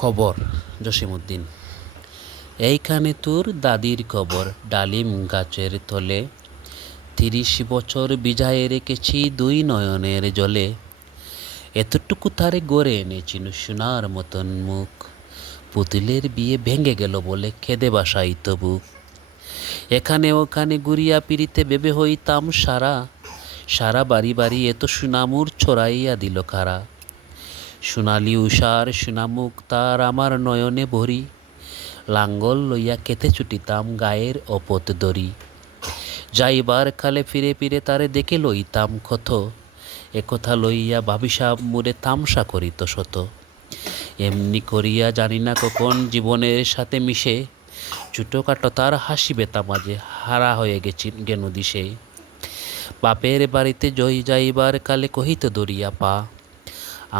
খবর জসিমউদ্দিন। এইখানে তোর দাদির কবর, ডালিম গাছের তলে। ৩০ বছর বিজায়ে রেখেছি দুই নয়নের জলে। এতটুকু তারে গড়ে এনেছিল সোনার মতন মুখ। পুতুলের বিয়ে ভেঙে গেল বলে খেদে বাসাইত বুক। এখানে ওখানে ঘুরিয়া পিড়িতে ভেবে হইতাম সারা। সারা বাড়ি বাড়ি এত সুনামুর ছড়াইয়া দিল কারা। সোনালি উষার সোনামুখ তার আমার নয়নে ভরি। লাঙ্গল লইয়া খেতে ছুটিতাম গায়ের অপত দড়ি। যাইবার কালে ফিরে ফিরে তারে দেখে লইতাম ক্ষত। একথা লইয়া ভাবিসাব মুড়ে তামসা করিত শত। এমনি করিয়া জানি না কখন জীবনের সাথে মিশে ছোটোখাটো তার হাসিবে তা মাঝে হারা হয়ে গেছি গেন দিশে। বাপের বাড়িতে যাইবার কালে কহিত দরিয়া পা,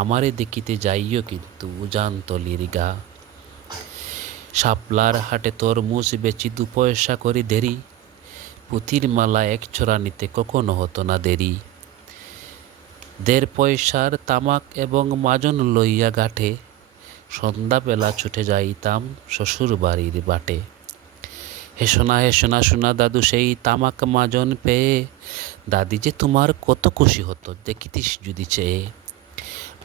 আমারে দেখিতে যাইও কিন্তু উজানতলির গা। শাপলার হাটে তরমুজ বেচি 2 পয়সা করে দেরি। পুঁথির মালা 1 ছড়া নিতে কখনো হতো না দেরি। 1.5 পয়সার তামাক এবং মাজন লইয়া গাঁঠে সন্ধ্যাবেলা ছুটে যাইতাম শ্বশুর বাড়ির বাটে। হেসোনা হেসোনা সোনা দাদু সেই তামাক মাজন পেয়ে, দাদি যে তোমার কত খুশি হতো দেখিতিস যদি চেয়ে।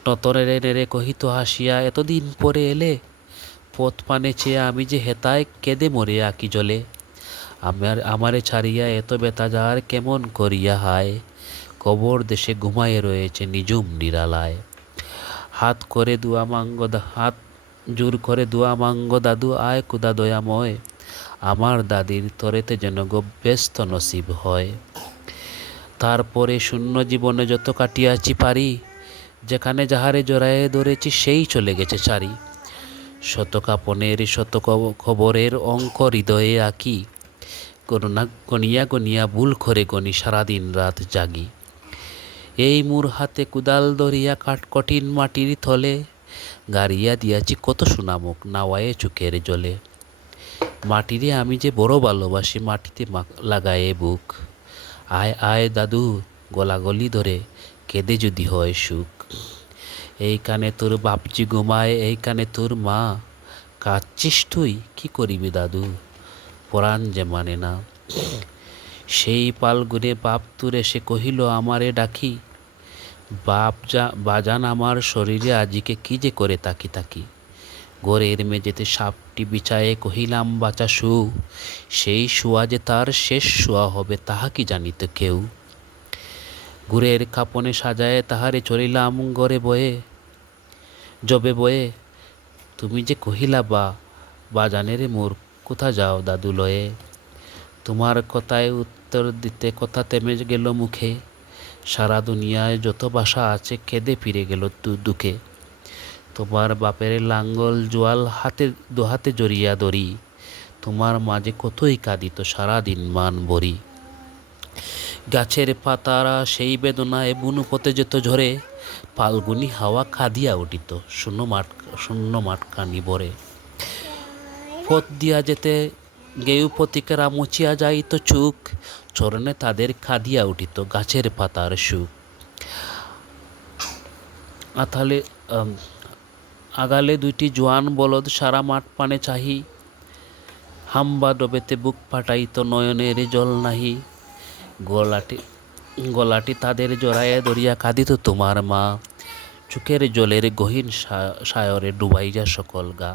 নতরে রে কহিত হাসিয়া, এতদিন পরে এলে, পথ পানে চেয়ে আমি যে হেতায় কেঁদে মরে আঁকি জলে। আমারে ছাড়িয়া এত বেতা যার কেমন করিয়া হায়, কবর দেশে ঘুমায়ে রয়েছে নিজুম নিরালায়। হাত জোর করে দুয়া মাঙ্গ দাদু, আয় কুদা দয়াময়, আমার দাদির তরেতে যেন ব্যস্ত নসিব হয়। তারপরে শূন্য জীবনে যত কাটিয়াছি পারি, যেখানে যাহারে জড়ায়ে ধরেছি সেই চলে গেছে চারি। শত কাপনের শত খবরের অঙ্ক হৃদয়ে আঁকি, গনিয়া গনিয়া ভুল করে গনি সারাদিন রাত জাগি। এই মোর হাতে কুদাল ধরিয়া কঠিন মাটির থলে, গাড়িয়া দিয়াছি কত সোনামুখ নাওয়ায়ে চোখের জলে। মাটিরে আমি যে বড় ভালোবাসি, মাটিতে লাগায়ে বুক। আয় আয় দাদু গলাগলি ধরে কেঁদে যদি হয় সুখ। এইখানে তোর বাপজি ঘুমায়, এইখানে তোর মা, কাঁদছিস তুই কি করিবি দাদু, পরাণ যে মানে না। সেই পালগুনে বাপ তোর এসে কহিল আমারে ডাকি, বাজান আমার শরীরে আজিকে কি যে করে তাকি তাকি। ঘরের মেঝেতে সাপটি বিছায়ে কহিলাম বাঁচা শু, সেই শুয়া যে তার শেষ শুয়া হবে তাহা কি জানিত কেউ। গুড়ের কাপনে সাজায়ে তাহারে চলিলাম ঘরে বয়ে, জবে বয়ে। তুমি যে কহিলা বাজানের মোর কোথা যাও দাদু লয়ে। তোমার কথায় উত্তর দিতে কথা থেমে গেল মুখে। সারা দুনিয়ায় যত বাসা আছে কেঁদে ফিরে গেল দুঃখে। তোমার বাপের লাঙ্গল জোয়াল দুহাতে জড়িয়া ধরি, তোমার মাঝে কতই কাঁদিত সারাদিন মান ভরি। গাছের পাতারা সেই বেদনায় বুনো পথে যেত ঝরে, ফাল্গুনি হাওয়া কাঁদিয়া উঠিত শূন্য মাঠখানি ভরে। পথ দিয়া যেতে গেউ পথিকেরা মুছিয়া যাইত চুক, চরণে তাদের কাঁদিয়া উঠিত গাছের পাতার সুখ। আগালে 2টি জোয়ান বলদ সারা মাঠ পানে চাহি, হাম্বা ডবেতে বুক ফাটাইত নয়নের জল নাহি। গলাটি তাদের জড়াইয়া ধরিয়া কাঁদিত তোমার মা, চোখের জলের গহীন সায়রে ডুবাইয়া সকল গা।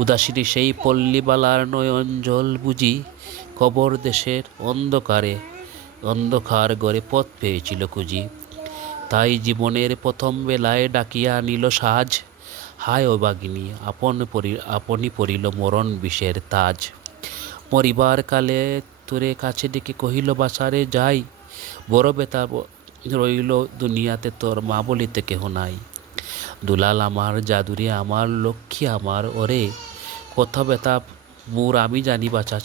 উদাসিনী সেই পল্লীবালার নয়ন জল বুঝি, কবর দেশের অন্ধকার গড়ে পথ পেয়েছিল খুঁজি। তাই জীবনের প্রথম বেলায় ডাকিয়া আনিল সাজ, হায় অভাগিনী আপনি পড়িল মরণ বিষের তাজ। মরিবার কালে তোরে কাছে ডেকে কহিল বাসারে যাই, বড় বেতা রইল দুনিয়াতে তোর মা বলিতে কেহ নাই। দুলাল আমার জাদুরে আমার লক্ষ্মী আমার ওরে, কত বেতা মোর আমি জানি বাঁচা